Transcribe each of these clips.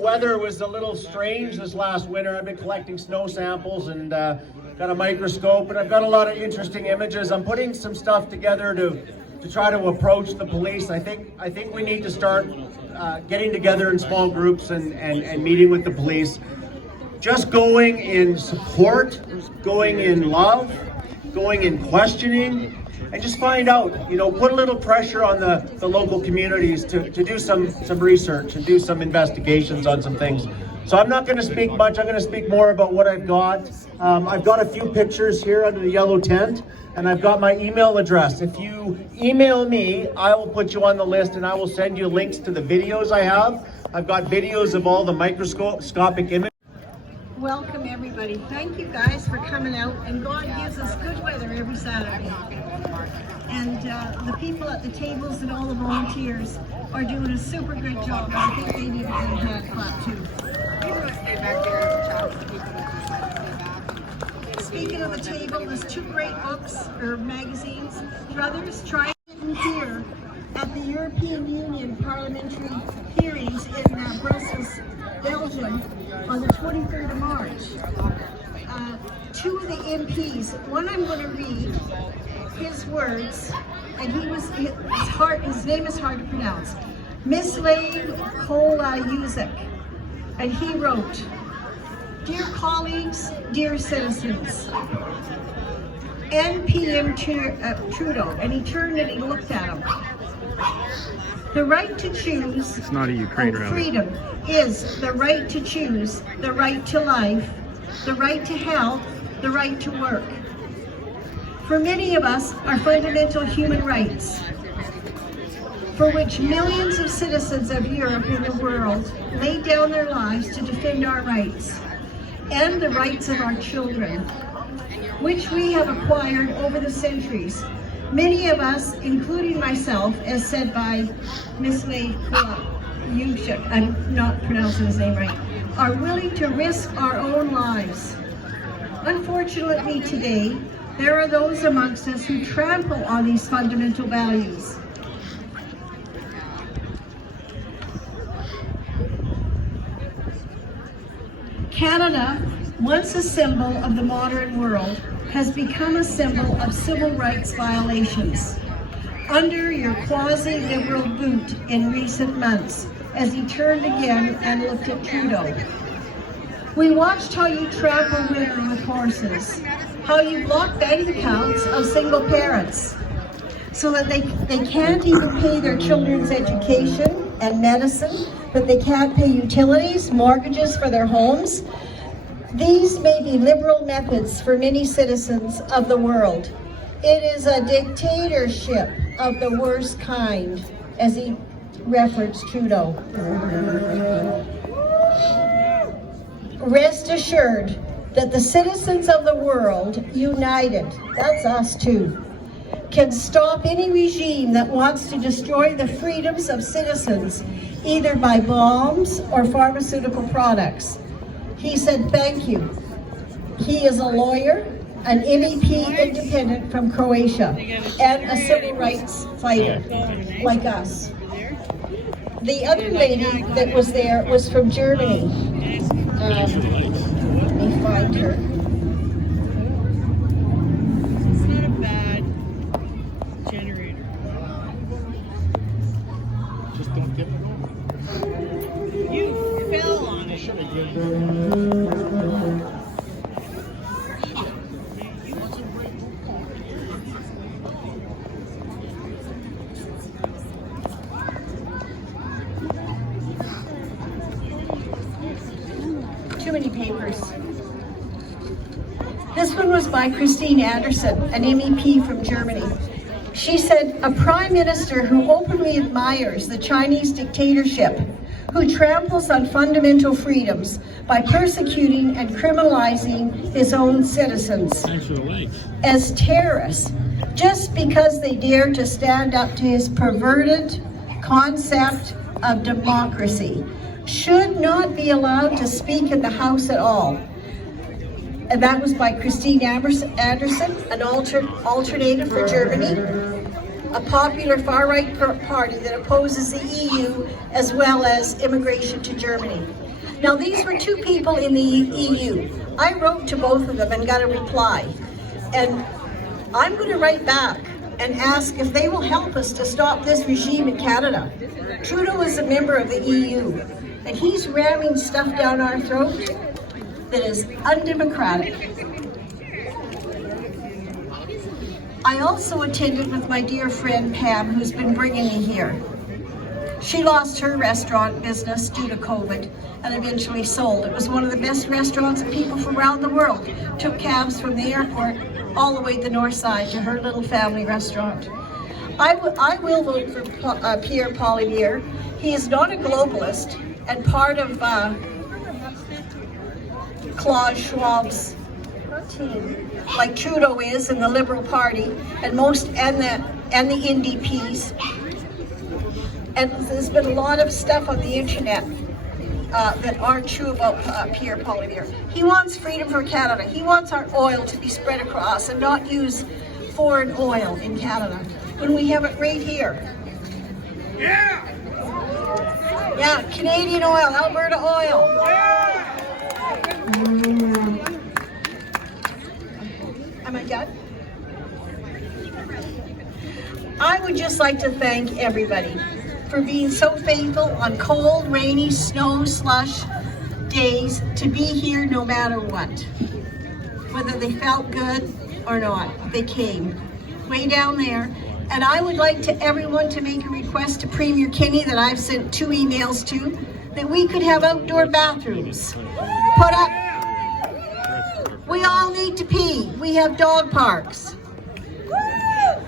weather was a little strange this last winter. I've been collecting snow samples and got a microscope, and I've got a lot of interesting images. I'm putting some stuff together to try to approach the police. I think we need to start getting together in small groups and meeting with the police. Just going in support, going in love, going in questioning, and just find out, put a little pressure on the local communities to do some research and do some investigations on some things. So I'm not going to speak much. I'm going to speak more about what I've got. I've got a few pictures here under the yellow tent, and I've got my email address. If you email me, I will put you on the list, and I will send you links to the videos I have. I've got videos of all the microscopic images. Welcome everybody. Thank you guys for coming out, and God gives us good weather every Saturday. And the people at the tables and all the volunteers are doing a super good job. I think they need a good hand clap too. Speaking of the table, there's two great books or magazines. Brothers, try it here at the European Union parliamentary hearings in Brussels, Belgium on the 23rd of March. Two of the MPs, one I'm going to read his words, and his name is hard to pronounce, Mislav Kolayuzek, and he wrote, "Dear colleagues, dear citizens, NPM Trudeau," and he turned and he looked at him. "The right to choose, it's not a Ukraine rally. Freedom is the right to choose, the right to life, the right to health, the right to work. For many of us are fundamental human rights, for which millions of citizens of Europe and the world laid down their lives to defend our rights and the rights of our children, which we have acquired over the centuries. Many of us, including myself, as said by Mislav Kolayuzek, I'm not pronouncing his name right, are willing to risk our own lives. Unfortunately today, there are those amongst us who trample on these fundamental values. Canada, once a symbol of the modern world, has become a symbol of civil rights violations. Under your quasi-liberal boot in recent months, as he turned again and looked at Trudeau. We watched how you trample women with horses, how you block bank accounts of single parents, so that they can't even pay their children's education and medicine, that they can't pay utilities, mortgages for their homes. These may be liberal methods for many citizens of the world. It is a dictatorship of the worst kind, as he referenced Trudeau. Rest assured that the citizens of the world, united, that's us too, can stop any regime that wants to destroy the freedoms of citizens, either by bombs or pharmaceutical products. He said thank you. He is a lawyer, an MEP independent from Croatia, and a civil rights fighter like us. The other lady that was there was from Germany. Let me find her. It's not a bad generator. Just don't get it over. You fell on it. Too many papers. This one was by Christine Anderson, an MEP from Germany. She said, a prime minister who openly admires the Chinese dictatorship, who tramples on fundamental freedoms by persecuting and criminalizing his own citizens as terrorists, just because they dare to stand up to his perverted concept of democracy, should not be allowed to speak in the House at all. And that was by Christine Anderson, an alternative for Germany, a popular far-right party that opposes the EU as well as immigration to Germany. Now, these were two people in the EU. I wrote to both of them and got a reply. And I'm going to write back and ask if they will help us to stop this regime in Canada. Trudeau is a member of the EU, and he's ramming stuff down our throat that is undemocratic. I also attended with my dear friend Pam, who's been bringing me here. She lost her restaurant business due to COVID and eventually sold. It was one of the best restaurants, and people from around the world took cabs from the airport all the way to the north side to her little family restaurant. I will vote for Pierre Poilievre. He is not a globalist and part of Klaus Schwab's team, like Trudeau is in the Liberal Party and the NDPs. And there's been a lot of stuff on the internet that aren't true about Pierre Poilievre. He wants freedom for Canada. He wants our oil to be spread across and not use foreign oil in Canada when we have it right here. Yeah! Yeah, Canadian oil, Alberta oil. Am I done? I would just like to thank everybody for being so faithful on cold, rainy, snow, slush days to be here no matter what. Whether they felt good or not, they came way down there. And I would like to everyone to make a request to Premier Kinney that I've sent 2 emails to, that we could have outdoor bathrooms put up. We all need to pee. We have dog parks.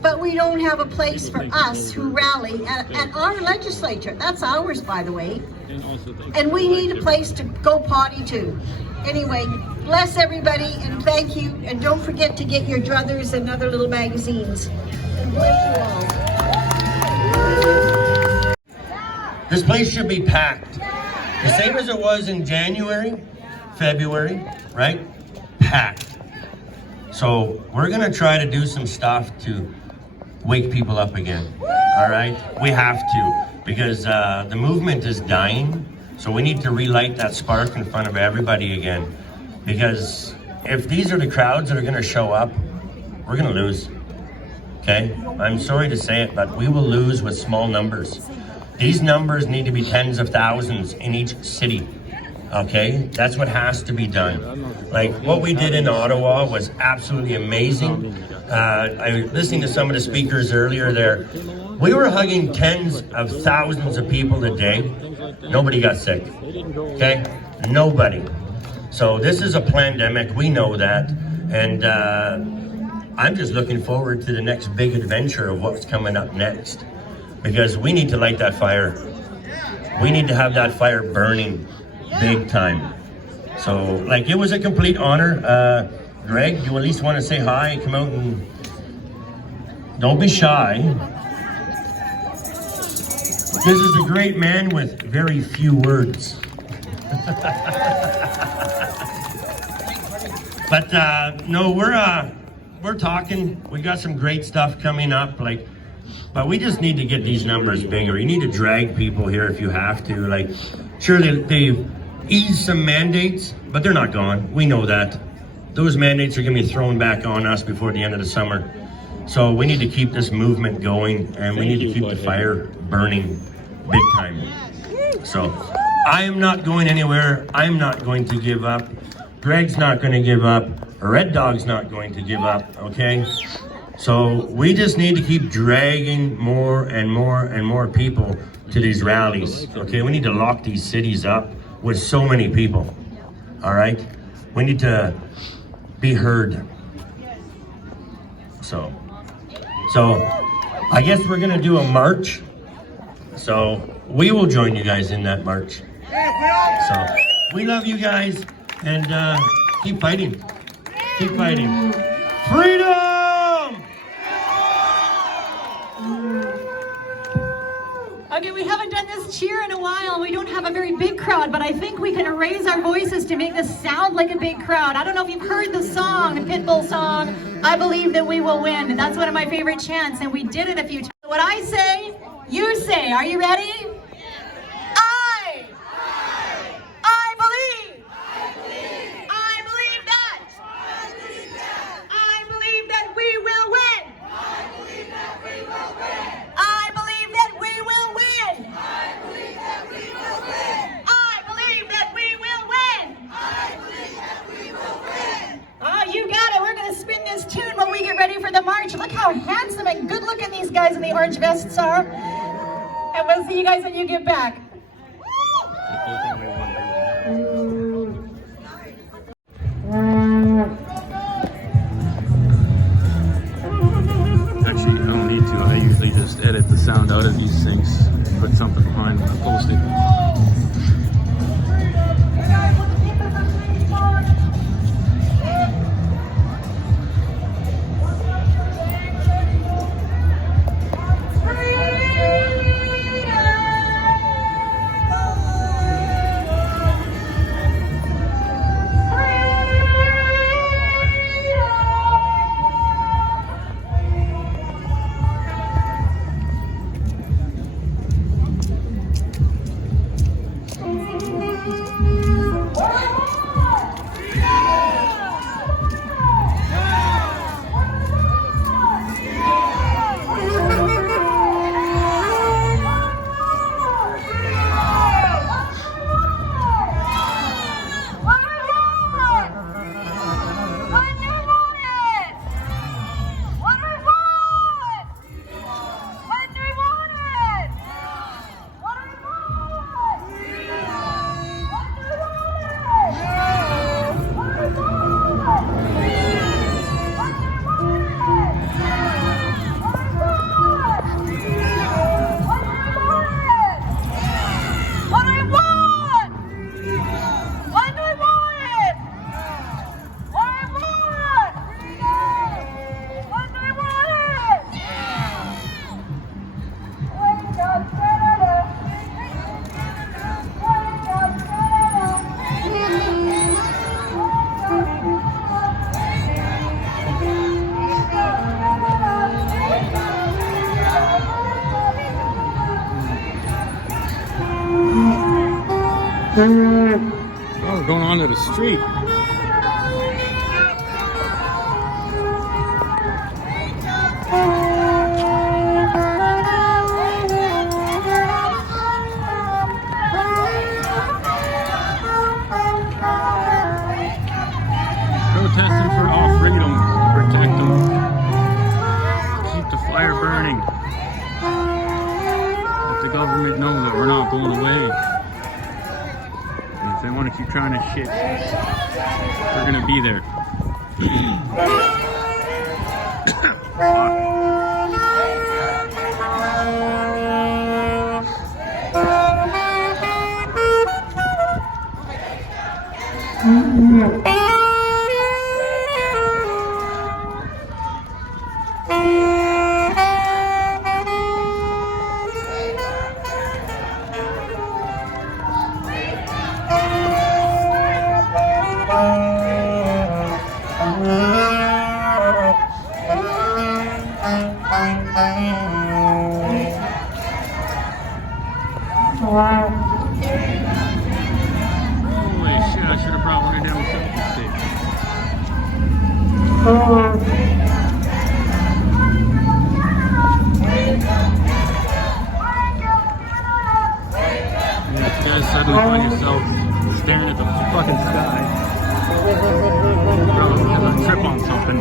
But we don't have a place for us who rally at our legislature. That's ours, by the way. And we need a place to go potty to. Anyway, bless everybody and thank you. And don't forget to get your druthers and other little magazines. And bless you all. This place should be packed. The same as it was in January, February, right? Packed. So we're gonna try to do some stuff to wake people up again, all right? We have to, because the movement is dying, so we need to relight that spark in front of everybody again. Because if these are the crowds that are gonna show up, we're gonna lose, okay? I'm sorry to say it, but we will lose with small numbers. These numbers need to be tens of thousands in each city, okay? That's what has to be done. Like what we did in Ottawa was absolutely amazing. I was listening to some of the speakers earlier there. We were hugging tens of thousands of people a day. Nobody got sick, okay? Nobody. So this is a pandemic, we know that. And I'm just looking forward to the next big adventure of what's coming up next. Because we need to light that fire. We need to have that fire burning big time. So, like, it was a complete honor. Greg, you at least want to say hi, come out and don't be shy. This is a great man with very few words. But no, we're talking. We got some great stuff coming up, but we just need to get these numbers bigger. You need to drag people here if you have to. Like, sure, they've eased some mandates, but they're not gone. We know that. Those mandates are going to be thrown back on us before the end of the summer. So we need to keep this movement going, and we need to keep the fire burning big time. So I am not going anywhere. I'm not going to give up. Greg's not going to give up. Red Dog's not going to give up, okay? So we just need to keep dragging more and more and more people to these rallies, okay? We need to lock these cities up with so many people, all right? We need to be heard. So I guess we're gonna do a march. So we will join you guys in that march. So we love you guys, and keep fighting. Keep fighting. Freedom! Okay, we haven't done this cheer in a while. We don't have a very big crowd, but I think we can raise our voices to make this sound like a big crowd. I don't know if you've heard the song, the Pitbull song, I Believe That We Will Win. And that's one of my favorite chants, and we did it a few times. What I say, you say. Are you ready? I how handsome and good looking these guys in the orange vests are. And we'll see you guys when you get back. Actually, I don't need to. I usually just edit the sound out of these things, put something behind when I post it. Oh, we're going onto the street. Protesting for our freedom, protect them, keep the fire burning. Let the government know that we're not going away. And if they want to keep trying to shit, we're gonna be there. Holy shit, I should have brought one of them selfie sticks. And if you guys suddenly find yourself staring at the fucking sky, you're probably gonna trip on something.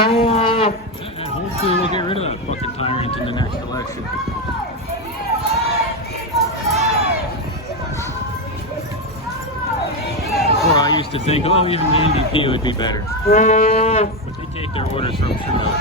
And hopefully we'll get rid of that fucking tyrant in the next election. Before I used to think, oh, even the NDP would be better. But they take their orders from Trudeau.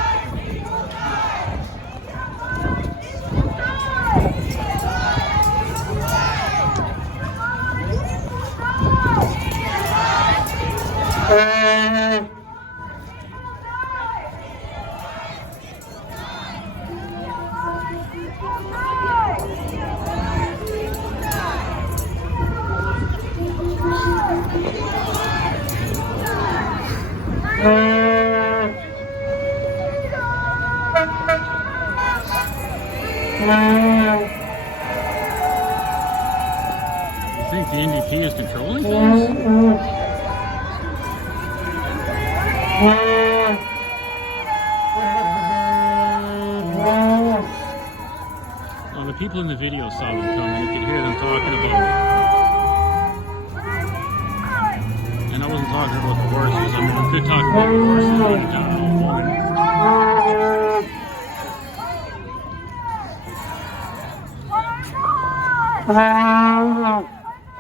You think the NDP is controlling things? Well, the people in the video saw them coming. You could hear them talking about it. And I wasn't talking about the horses. I mean, we could talk about the horses running down on a woman.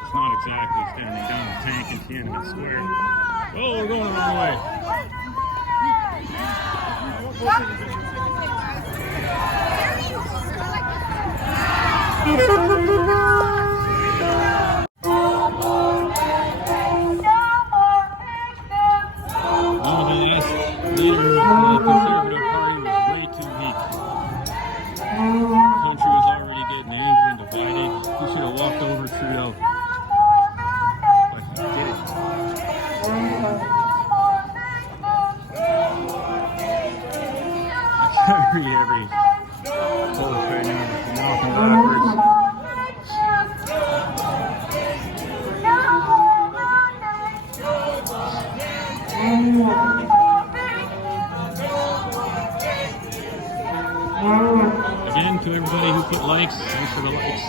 It's not exactly standing down a tank in Tiananmen Square. Oh, we're going the wrong way. No, the last leader of the Conservative Party was way too weak. The country was already getting angry and divided. He should have walked over Trudeau. But he didn't. I can't read every post right now. I'm walking backwards. Again, to everybody who put likes, thanks for the likes.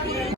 Thank you.